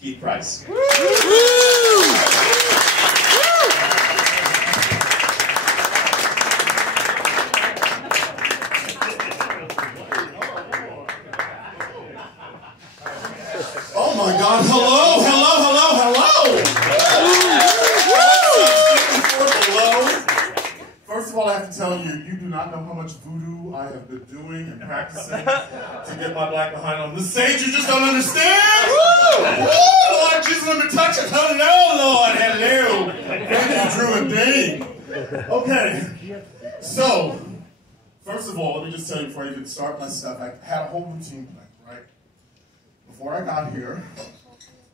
Keith Price. Oh my God, hello, hello, hello, hello. First of all, I have to tell you, you do not know how much voodoo I have been doing and practicing to get my black behind on the stage. You just don't understand. Woo! Lord Jesus, let me touch it. Hello, Lord, hello. Thank you, Drew and Dane. Okay, so, first of all, let me just tell you before I even start my stuff, I had a whole routine plan, right? Before I got here,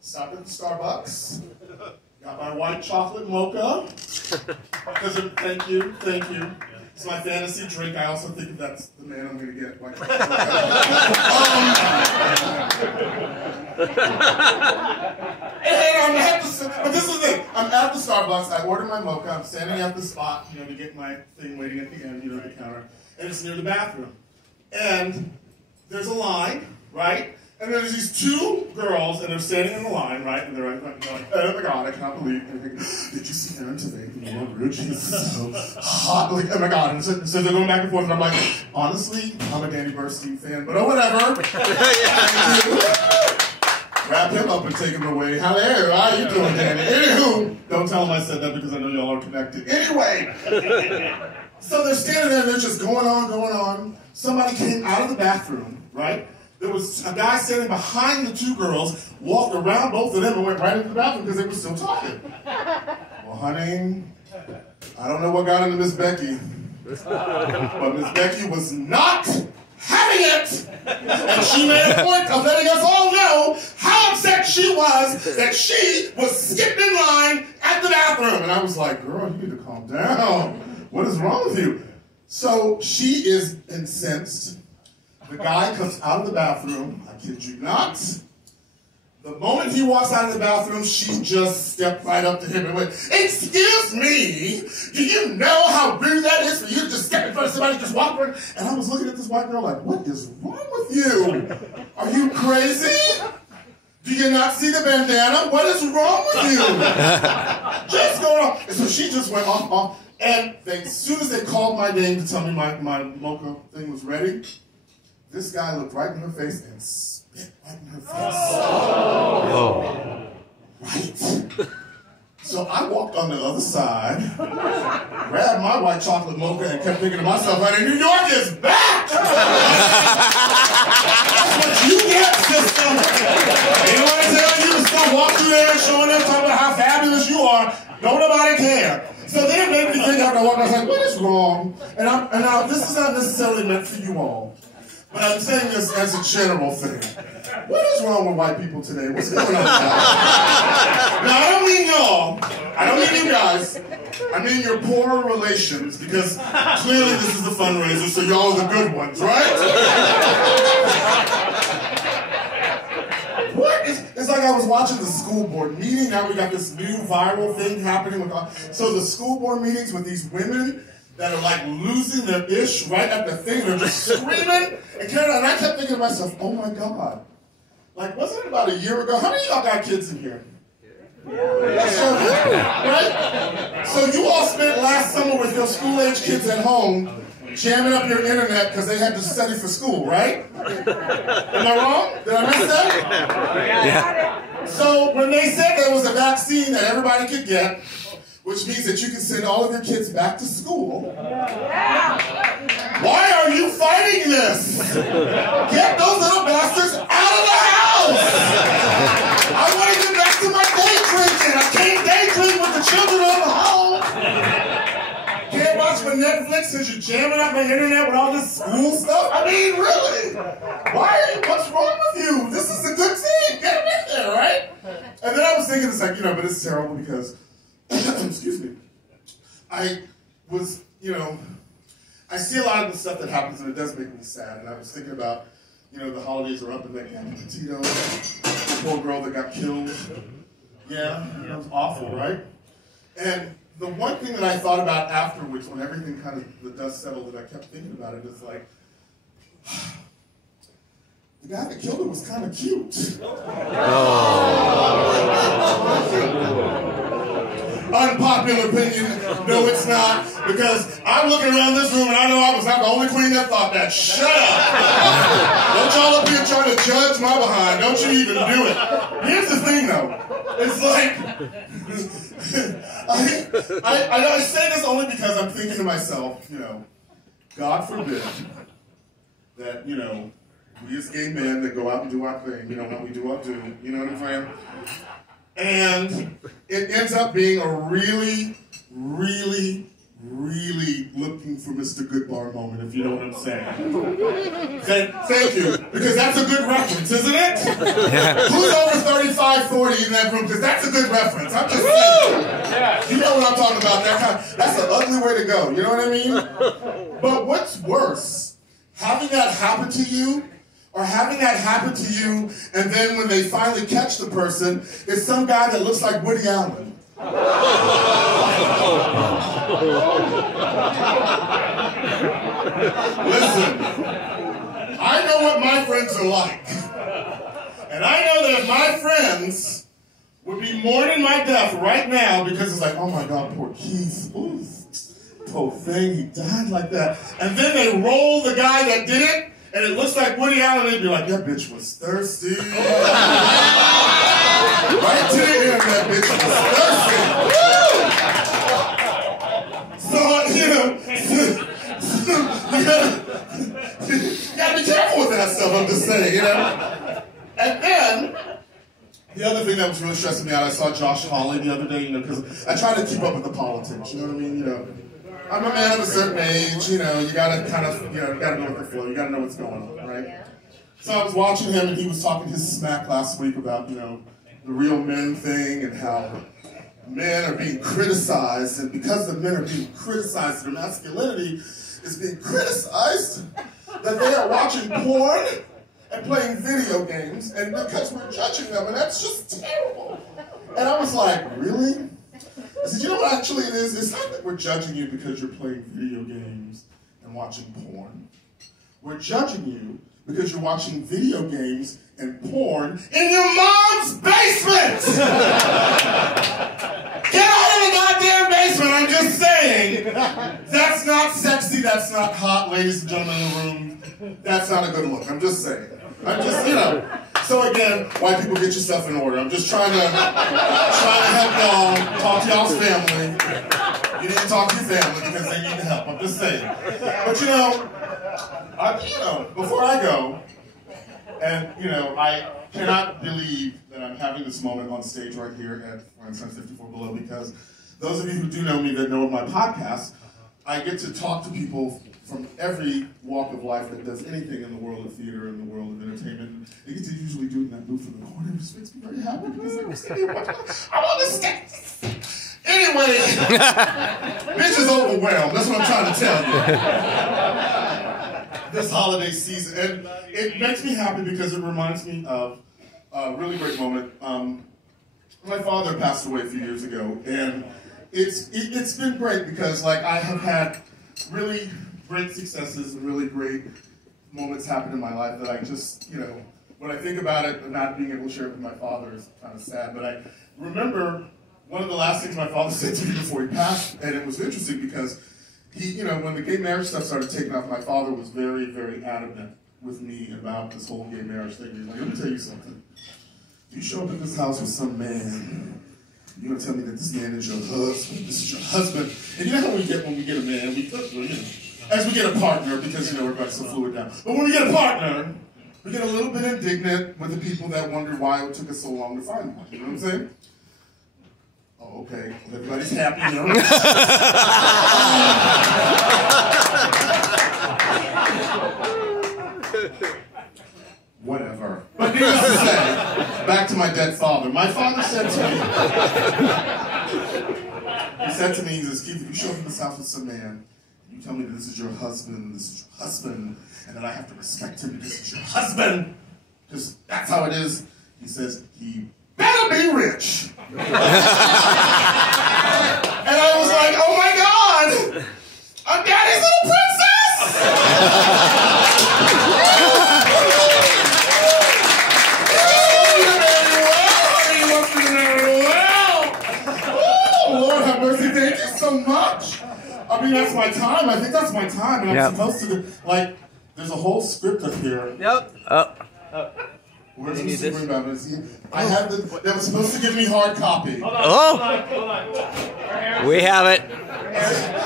stopped at the Starbucks, got my white chocolate mocha, because thank you. It's my fantasy drink. I also think that's the man I'm going to get. White chocolate mocha. But this is it. I'm at the Starbucks. I order my mocha. I'm standing at the spot, to get my thing waiting at the end, at the counter. And it's near the bathroom. And there's a line, right? And then there's these two girls, and they're standing in the line, right? And they're like, oh my God, I cannot believe it. Did you see Aaron today? She's so hot. Like, oh my God. And so they're going back and forth, and I'm like, honestly, I'm a Danny Burstein fan, but whatever. Wrap him up and take him away. How you doing, Danny? Anywho, don't tell him I said that because I know y'all are connected. Anyway, so they're standing there, and they're just going on. Somebody came out of the bathroom, right? There was a guy standing behind the two girls, walked around both of them and went right into the bathroom because they were still talking. Well, honey, I don't know what got into Miss Becky, but Miss Becky was not having it. And she made a point of letting us all know how upset she was that she was skipping in line at the bathroom. And I was like, girl, you need to calm down. What is wrong with you? So she is incensed. The guy comes out of the bathroom, I kid you not. The moment he walks out of the bathroom, she just stepped right up to him and went, excuse me, do you know how rude that is for you to just step in front of somebody and just walk around? And I was looking at this white girl like, what is wrong with you? Are you crazy? Do you not see the bandana? What is wrong with you? Just go on. And so she just went off. And as soon as they called my name to tell me my mocha thing was ready, this guy looked right in her face and spit right in her face. Oh. Right? So I walked on the other side, grabbed my white chocolate mocha, and kept thinking to myself, honey, New York is back! That's what you get, sister! Anyone tell you to still walk through there and showing them talking about how fabulous you are, don't nobody care. So then it made me think after I walked, I was like, what is wrong? And now this is not necessarily meant for you all. But I'm saying this as a general thing. What is wrong with white people today? What's going on now? Now, I don't mean y'all. I don't mean you guys. I mean your poorer relations, because clearly this is the fundraiser, so y'all are the good ones, right? It's like I was watching the school board meeting. Now we got this new viral thing happening. So the school board meetings with these women that are like losing their ish right at the thing. They're just screaming. And I kept thinking to myself, oh my God. Like, wasn't it about a year ago? How many of y'all got kids in here? Yeah. So, right? So you all spent last summer with your school-age kids at home jamming up your internet because they had to study for school, right? Am I wrong? Did I miss that? Yeah. So when they said there was a vaccine that everybody could get, which means that you can send all of your kids back to school. Yeah. Why are you fighting this? Get those little bastards out of the house! I want to get back to my day drinking. I can't day drink with the children on the home. Can't watch my Netflix because you're jamming up my internet with all this school stuff. I mean, really? What's wrong with you? This is a good thing. Get them in there, right? And then I was thinking, it's like, but it's terrible because excuse me. I was, I see a lot of the stuff that happens and it does make me sad. And I was thinking about, the holidays are up in that Gabby Petito, the poor girl that got killed. Yeah, that was awful, right? And the one thing that I thought about afterwards, when everything kind of, the dust settled, and I kept thinking about it, is like, the guy that killed her was kind of cute. Oh. unpopular opinion. No, it's not. Because I'm looking around this room and I know I was not the only queen that thought that. Shut up. Don't y'all up here trying to judge my behind. Don't you even do it. Here's the thing, though. It's like, I say this only because I'm thinking to myself, you know, God forbid that, you know, we as gay men that go out and do our thing, you know, when we do our do, you know what I'm saying? And it ends up being a really, really, really looking for Mr. Goodbar moment, if you know what I'm saying. Thank you, because that's a good reference, isn't it? Who's over 35, 40 in that room? Because that's a good reference. I'm just saying. You know what I'm talking about. That's an ugly way to go, you know what I mean? But what's worse, having that happen to you, or having that happen to you, and then when they finally catch the person, it's some guy that looks like Woody Allen. Listen, I know what my friends are like. And I know that if my friends would be mourning my death right now because it's like, oh my God, poor Keith. Ooh, poor thing, he died like that. And then they roll the guy that did it, and it looks like Woody Allen, they'd be like, that bitch was thirsty. Right to the end, that bitch was thirsty. So, you gotta be careful with that stuff, I'm just saying, you know? And then, the other thing that was really stressing me out, I saw Josh Hawley the other day, you know, because I try to keep up with the politics, you know what I mean? You know, I'm a man of a certain age, you know, you gotta kind of, you know, you gotta know what the flow, you gotta know what's going on, right? So I was watching him and he was talking his smack last week about, you know, the real men thing and how men are being criticized, and because the men are being criticized, their masculinity is being criticized, that they are watching porn and playing video games, and because we're judging them, and that's just terrible. And I was like, really? I said, you know what actually it is? It's not that we're judging you because you're playing video games and watching porn. We're judging you because you're watching video games and porn in your mom's basement! Get out of the goddamn basement, I'm just saying! That's not sexy, that's not hot, ladies and gentlemen in the room. That's not a good look, I'm just saying. I'm just, you know. So again, white people, get yourself in order. I'm just trying to help y'all, talk to y'all's family. You need to talk to your family because they need the help. I'm just saying. But you know, before I go, and you know, I cannot believe that I'm having this moment on stage right here at Feinstein 54 Below, because those of you who do know me that know my podcast, I get to talk to people from every walk of life that does anything in the world of theater and the world of entertainment. They get to usually do it in that booth in the corner. It just makes me very happy because I'm on the stage. Anyway, bitch is overwhelmed. That's what I'm trying to tell you. This holiday season. And it makes me happy because it reminds me of a really great moment. My father passed away a few years ago, and it's been great because like I have had really great successes and really great moments happen in my life that I just, you know, when I think about it, not being able to share it with my father is kind of sad. But I remember one of the last things my father said to me before he passed, and it was interesting because he, you know, when the gay marriage stuff started taking off, my father was very, very adamant with me about this whole gay marriage thing. He's like, let me tell you something. If you show up at this house with some man, you're going to tell me that this man is your husband, this is your husband. And you know how we get when we get a man, we you know, as we get a partner, because, you know, everybody's so fluid now. But when we get a partner, we get a little bit indignant with the people that wonder why it took us so long to find one. You know what I'm saying? Oh, okay. Well, everybody's happy, you know? Whatever. But needless to say, back to my dead father. My father said to me, he said to me, he says, Keith, if you show up in this house with some man, you tell me that this is your husband, and that I have to respect him because he's your husband, because that's how it is. He says, he better be rich. And I was like, oh my God, I'm Daddy's little princess! Oh, Lord have much. I mean, that's my time. I think that's my time. And I'm supposed to do, like, there's a whole script up here. Yep. Where's the super about? I have the, they were supposed to give me hard copy. Hold on. We have it.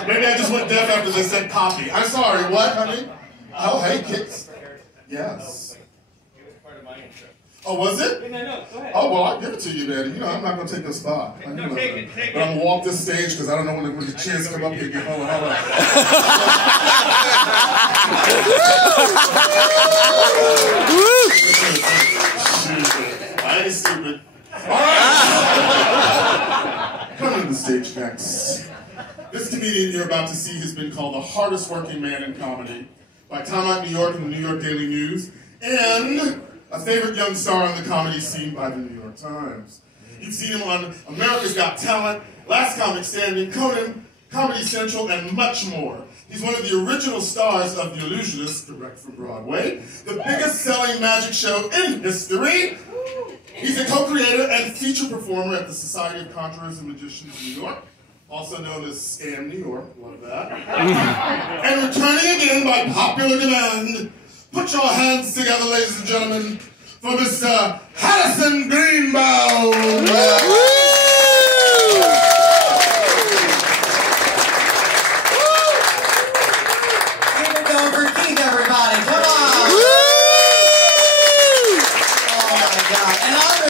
Maybe I just went deaf after they said copy. I'm sorry, what, honey? Oh, hey, kids. Yes. Oh, was it? No, go ahead. Oh, well, I'll give it to you, Daddy. You know, I'm not going to take the spot. No, take it. But I'm going to walk this stage because I don't know when the chance come up here and get hold on. I ain't stupid. All right. Coming to the stage next. This comedian you're about to see has been called the hardest working man in comedy by Time Out New York and the New York Daily News, and a favorite young star on the comedy scene by the New York Times. You've seen him on America's Got Talent, Last Comic Standing, Conan, Comedy Central, and much more. He's one of the original stars of The Illusionist, direct from Broadway, the biggest selling magic show in history. He's a co-creator and feature performer at the Society of Conjurers and Magicians in New York, also known as Scam New York, love that. And returning again by popular demand, put your hands together, ladies and gentlemen, for Mr. Harrison Greenbaum.